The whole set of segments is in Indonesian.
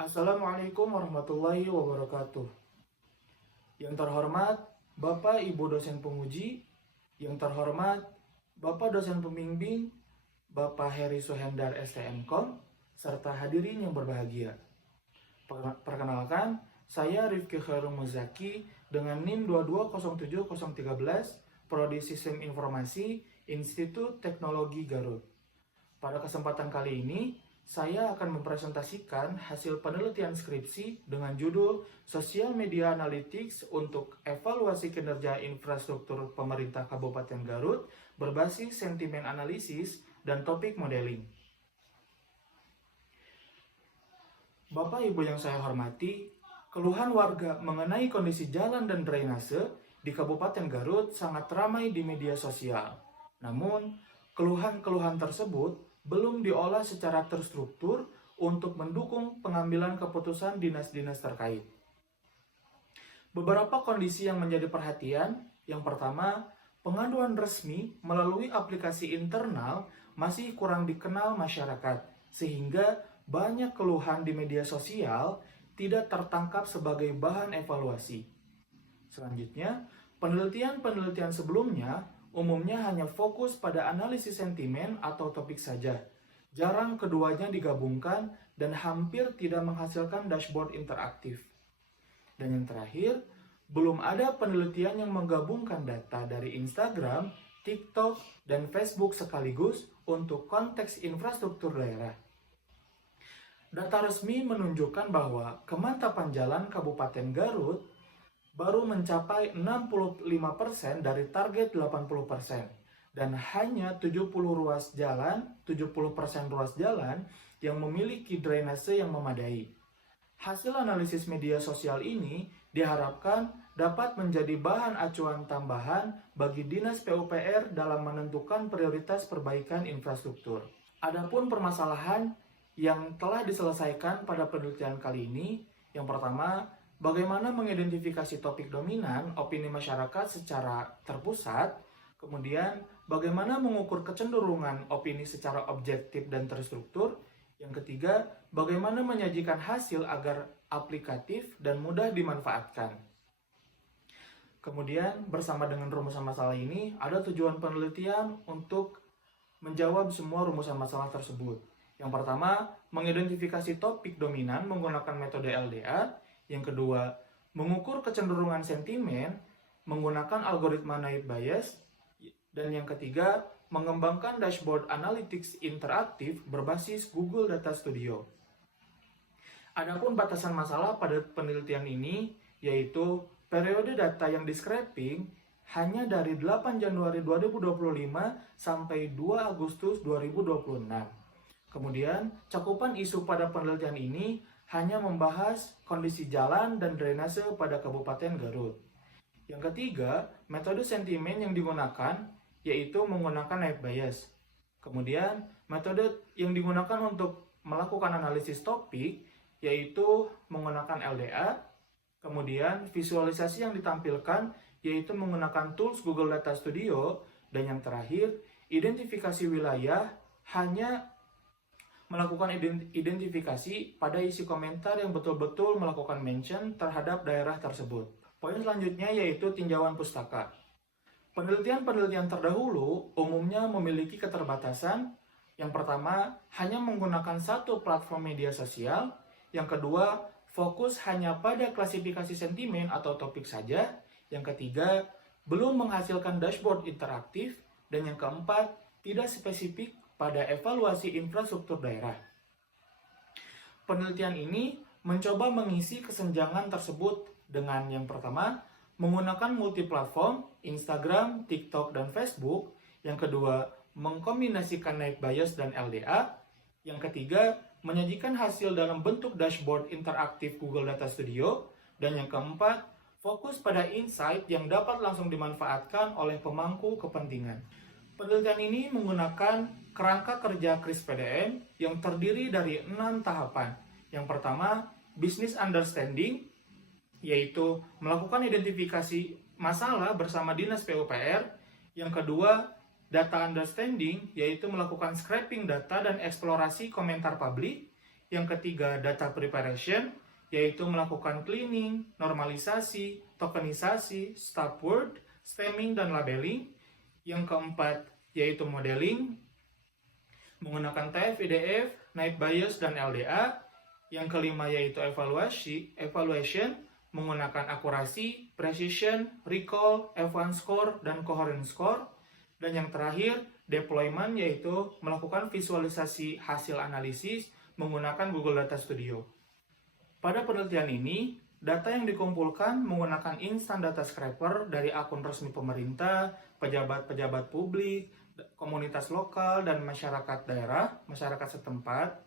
Assalamualaikum warahmatullahi wabarakatuh. Yang terhormat Bapak Ibu dosen penguji, yang terhormat Bapak dosen pembimbing, Bapak Heri Suhendar STMKOM, serta hadirin yang berbahagia. Perkenalkan, saya Rifki Khairul Muzaki dengan NIM 2207013, Prodi Sistem Informasi, Institut Teknologi Garut. Pada kesempatan kali ini, saya akan mempresentasikan hasil penelitian skripsi dengan judul Social Media Analytics untuk evaluasi kinerja infrastruktur pemerintah Kabupaten Garut berbasis sentimen analisis dan topik modeling. Bapak Ibu yang saya hormati, keluhan warga mengenai kondisi jalan dan drainase di Kabupaten Garut sangat ramai di media sosial. Namun, keluhan-keluhan tersebut belum diolah secara terstruktur untuk mendukung pengambilan keputusan dinas-dinas terkait. Beberapa kondisi yang menjadi perhatian, yang pertama, pengaduan resmi melalui aplikasi internal masih kurang dikenal masyarakat, sehingga banyak keluhan di media sosial tidak tertangkap sebagai bahan evaluasi. Selanjutnya, penelitian-penelitian sebelumnya umumnya hanya fokus pada analisis sentimen atau topik saja. Jarang keduanya digabungkan dan hampir tidak menghasilkan dashboard interaktif. Dan yang terakhir, belum ada penelitian yang menggabungkan data dari Instagram, TikTok, dan Facebook sekaligus untuk konteks infrastruktur daerah. Data resmi menunjukkan bahwa kemantapan jalan Kabupaten Garut baru mencapai 65% dari target 80% dan hanya 70% ruas jalan yang memiliki drainase yang memadai. Hasil analisis media sosial ini diharapkan dapat menjadi bahan acuan tambahan bagi Dinas PUPR dalam menentukan prioritas perbaikan infrastruktur. Adapun permasalahan yang telah diselesaikan pada penelitian kali ini, yang pertama, bagaimana mengidentifikasi topik dominan opini masyarakat secara terpusat, kemudian bagaimana mengukur kecenderungan opini secara objektif dan terstruktur, yang ketiga, bagaimana menyajikan hasil agar aplikatif dan mudah dimanfaatkan. Kemudian bersama dengan rumusan masalah ini, ada tujuan penelitian untuk menjawab semua rumusan masalah tersebut. Yang pertama, mengidentifikasi topik dominan menggunakan metode LDA. Yang kedua, mengukur kecenderungan sentimen menggunakan algoritma Naive Bayes. Dan yang ketiga, mengembangkan dashboard analytics interaktif berbasis Google Data Studio. Adapun batasan masalah pada penelitian ini, yaitu periode data yang di-scraping hanya dari 8 Januari 2025 sampai 2 Agustus 2026. Kemudian, cakupan isu pada penelitian ini hanya membahas kondisi jalan dan drainase pada Kabupaten Garut. Yang ketiga, metode sentimen yang digunakan yaitu menggunakan Naive Bayes. Kemudian, metode yang digunakan untuk melakukan analisis topik yaitu menggunakan LDA. Kemudian, visualisasi yang ditampilkan yaitu menggunakan tools Google Data Studio. Dan yang terakhir, identifikasi wilayah hanya melakukan identifikasi pada isi komentar yang betul-betul melakukan mention terhadap daerah tersebut. Poin selanjutnya yaitu tinjauan pustaka. Penelitian-penelitian terdahulu umumnya memiliki keterbatasan. Yang pertama, hanya menggunakan satu platform media sosial. Yang kedua, fokus hanya pada klasifikasi sentimen atau topik saja. Yang ketiga, belum menghasilkan dashboard interaktif. Dan yang keempat, tidak spesifik pada evaluasi infrastruktur daerah. Penelitian ini mencoba mengisi kesenjangan tersebut dengan yang pertama, menggunakan multiplatform, Instagram, TikTok, dan Facebook. Yang kedua, mengkombinasikan Naive Bayes dan LDA. Yang ketiga, menyajikan hasil dalam bentuk dashboard interaktif Google Data Studio. Dan yang keempat, fokus pada insight yang dapat langsung dimanfaatkan oleh pemangku kepentingan. Penelitian ini menggunakan kerangka kerja KRIS PDM yang terdiri dari 6 tahapan. Yang pertama, business understanding, yaitu melakukan identifikasi masalah bersama Dinas PUPR. Yang kedua, data understanding, yaitu melakukan scraping data dan eksplorasi komentar publik. Yang ketiga, data preparation, yaitu melakukan cleaning, normalisasi, tokenisasi, stop word, stemming, dan labeling. Yang keempat, yaitu modeling, menggunakan TF, IDF, Naive Bayes, dan LDA. Yang kelima, yaitu evaluation, menggunakan akurasi, precision, recall, F1 score, dan coherence score. Dan yang terakhir, deployment, yaitu melakukan visualisasi hasil analisis menggunakan Google Data Studio. Pada penelitian ini, data yang dikumpulkan menggunakan instant data scraper dari akun resmi pemerintah, pejabat-pejabat publik, komunitas lokal, dan masyarakat daerah, masyarakat setempat.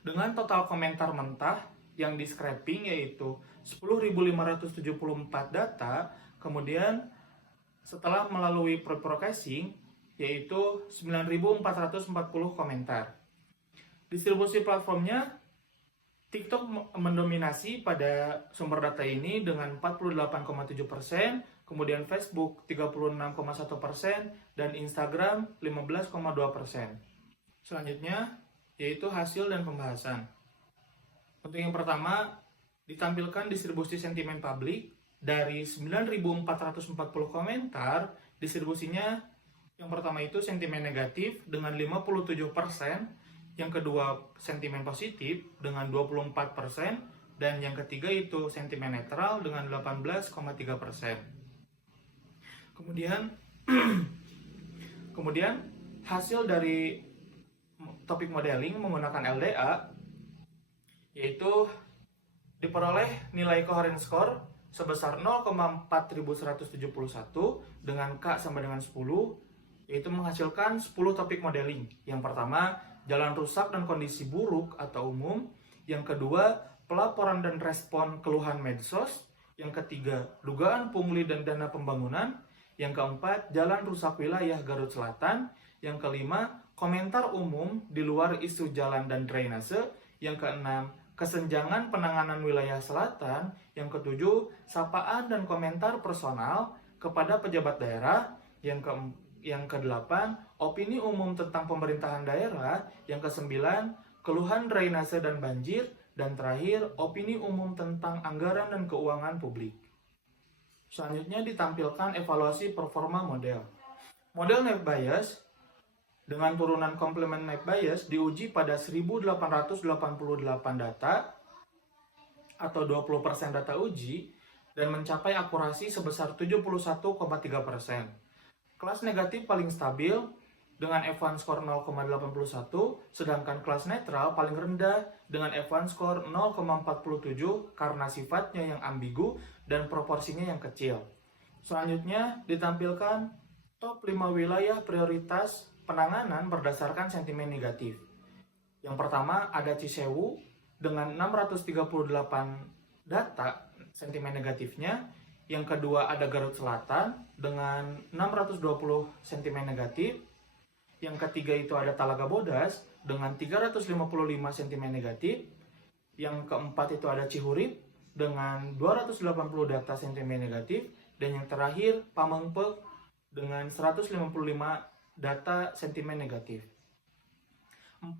Dengan total komentar mentah yang di scraping yaitu 10.574 data, kemudian setelah melalui pre-processing yaitu 9.440 komentar. Distribusi platformnya, TikTok mendominasi pada sumber data ini dengan 48,7%, kemudian Facebook 36,1%, dan Instagram 15,2%. Selanjutnya, yaitu hasil dan pembahasan. Untuk yang pertama, ditampilkan distribusi sentimen publik dari 9.440 komentar, distribusinya yang pertama itu sentimen negatif dengan 57%, yang kedua sentimen positif dengan 24%, dan yang ketiga itu sentimen netral dengan 18,3%. Kemudian hasil dari topik modeling menggunakan LDA yaitu diperoleh nilai coherence score sebesar 0,4171 dengan K sama dengan 10, yaitu menghasilkan 10 topik modeling. Yang pertama, jalan rusak dan kondisi buruk atau umum. Yang kedua, pelaporan dan respon keluhan medsos. Yang ketiga, dugaan pungli dan dana pembangunan. Yang keempat, jalan rusak wilayah Garut Selatan. Yang kelima, komentar umum di luar isu jalan dan drainase. Yang keenam, kesenjangan penanganan wilayah selatan. Yang ketujuh, sapaan dan komentar personal kepada pejabat daerah. Yang kedelapan, opini umum tentang pemerintahan daerah. Yang kesembilan, keluhan drainase dan banjir. Dan terakhir, opini umum tentang anggaran dan keuangan publik. Selanjutnya ditampilkan evaluasi performa model. Model Naive Bayes dengan turunan komplement Naive Bayes diuji pada 1.888 data atau 20% data uji dan mencapai akurasi sebesar 71,3%. Kelas negatif paling stabil dengan F1 score 0,81, sedangkan kelas netral paling rendah dengan F1 score 0,47 karena sifatnya yang ambigu dan proporsinya yang kecil. Selanjutnya ditampilkan top 5 wilayah prioritas penanganan berdasarkan sentimen negatif. Yang pertama ada Cisewu dengan 638 data sentimen negatifnya. Yang kedua ada Garut Selatan dengan 620 sentimen negatif. Yang ketiga itu ada Talaga Bodas dengan 355 sentimen negatif. Yang keempat itu ada Cihurip dengan 280 data sentimen negatif. Dan yang terakhir Pamengpeuk dengan 155 data sentimen negatif. 4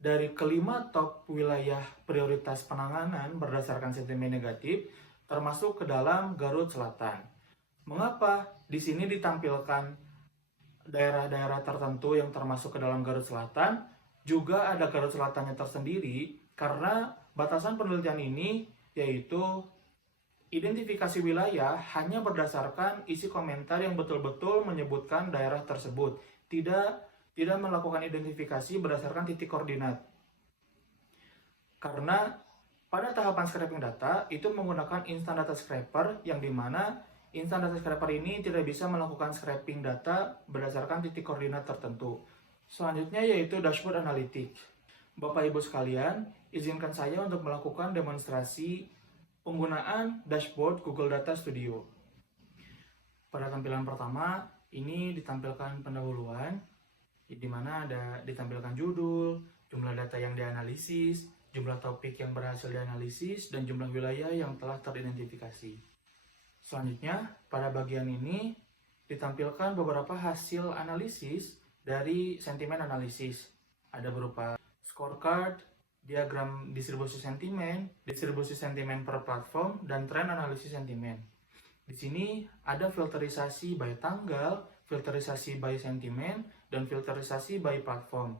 dari kelima top wilayah prioritas penanganan berdasarkan sentimen negatif termasuk ke dalam Garut Selatan. Mengapa di sini ditampilkan daerah-daerah tertentu yang termasuk ke dalam Garut Selatan? Juga ada Garut Selatannya tersendiri karena batasan penelitian ini yaitu identifikasi wilayah hanya berdasarkan isi komentar yang betul-betul menyebutkan daerah tersebut, tidak melakukan identifikasi berdasarkan titik koordinat. Karena pada tahapan scraping data itu menggunakan instant data scraper yang dimana instant data scraper ini tidak bisa melakukan scraping data berdasarkan titik koordinat tertentu. Selanjutnya yaitu dashboard analytics. Bapak Ibu sekalian, izinkan saya untuk melakukan demonstrasi penggunaan dashboard Google Data Studio. Pada tampilan pertama, ini ditampilkan pendahuluan, di mana ada ditampilkan judul, jumlah data yang dianalisis, jumlah topik yang berhasil dianalisis, dan jumlah wilayah yang telah teridentifikasi. Selanjutnya, pada bagian ini ditampilkan beberapa hasil analisis dari sentimen analisis. Ada berupa scorecard, diagram distribusi sentimen per platform, dan tren analisis sentimen. Di sini ada filterisasi by tanggal, filterisasi by sentimen, dan filterisasi by platform.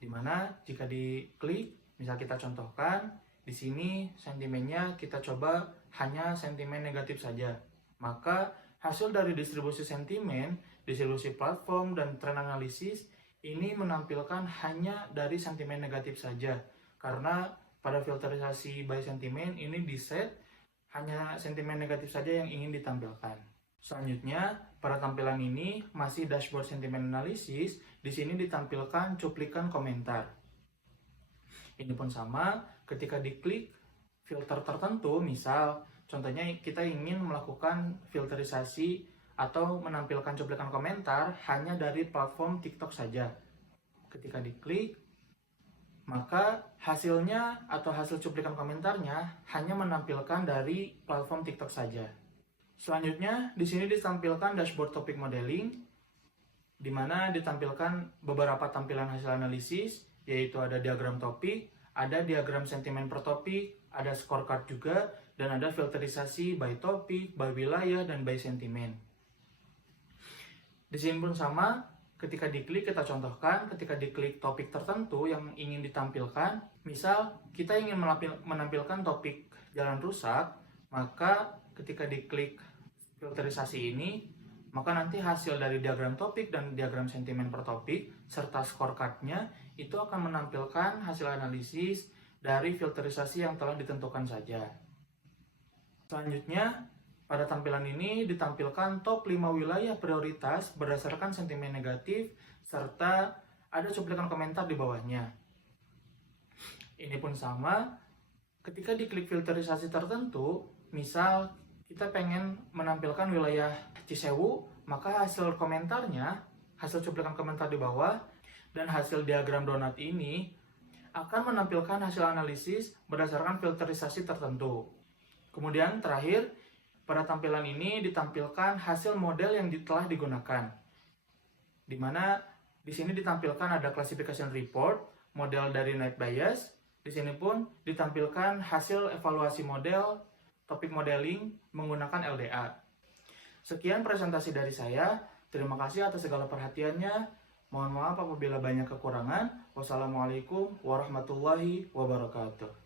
Dimana jika diklik, misal kita contohkan, di sini sentimennya kita coba hanya sentimen negatif saja. Maka hasil dari distribusi sentimen, distribusi platform, dan tren analisis ini menampilkan hanya dari sentimen negatif saja. Karena pada filterisasi by sentimen ini diset hanya sentimen negatif saja yang ingin ditampilkan. Selanjutnya, pada tampilan ini masih dashboard sentimen analisis. Di sini ditampilkan cuplikan komentar. Ini pun sama, ketika diklik filter tertentu, misal contohnya kita ingin melakukan filterisasi atau menampilkan cuplikan komentar hanya dari platform TikTok saja. Ketika diklik, maka hasilnya atau hasil cuplikan komentarnya hanya menampilkan dari platform TikTok saja. Selanjutnya, di sini ditampilkan dashboard topik modeling, di mana ditampilkan beberapa tampilan hasil analisis, yaitu ada diagram topik, ada diagram sentimen per topik, ada scorecard juga, dan ada filterisasi by topik, by wilayah, dan by sentimen. Di sini pun sama, ketika diklik kita contohkan, ketika diklik topik tertentu yang ingin ditampilkan, misal kita ingin menampilkan topik jalan rusak, maka ketika diklik filterisasi ini, maka nanti hasil dari diagram topik dan diagram sentimen per topik serta scorecardnya itu akan menampilkan hasil analisis dari filterisasi yang telah ditentukan saja. Selanjutnya, pada tampilan ini ditampilkan top 5 wilayah prioritas berdasarkan sentimen negatif serta ada cuplikan komentar di bawahnya. Ini pun sama, ketika diklik filterisasi tertentu, misal kita pengen menampilkan wilayah Cisewu, maka hasil komentarnya, hasil cuplikan komentar di bawah, dan hasil diagram donat ini akan menampilkan hasil analisis berdasarkan filterisasi tertentu. Kemudian terakhir, pada tampilan ini ditampilkan hasil model yang telah digunakan, di mana di sini ditampilkan ada classification report, model dari net bias. Di sini pun ditampilkan hasil evaluasi model, topik modeling menggunakan LDA. Sekian presentasi dari saya. Terima kasih atas segala perhatiannya. Mohon maaf apabila banyak kekurangan. Wassalamualaikum warahmatullahi wabarakatuh.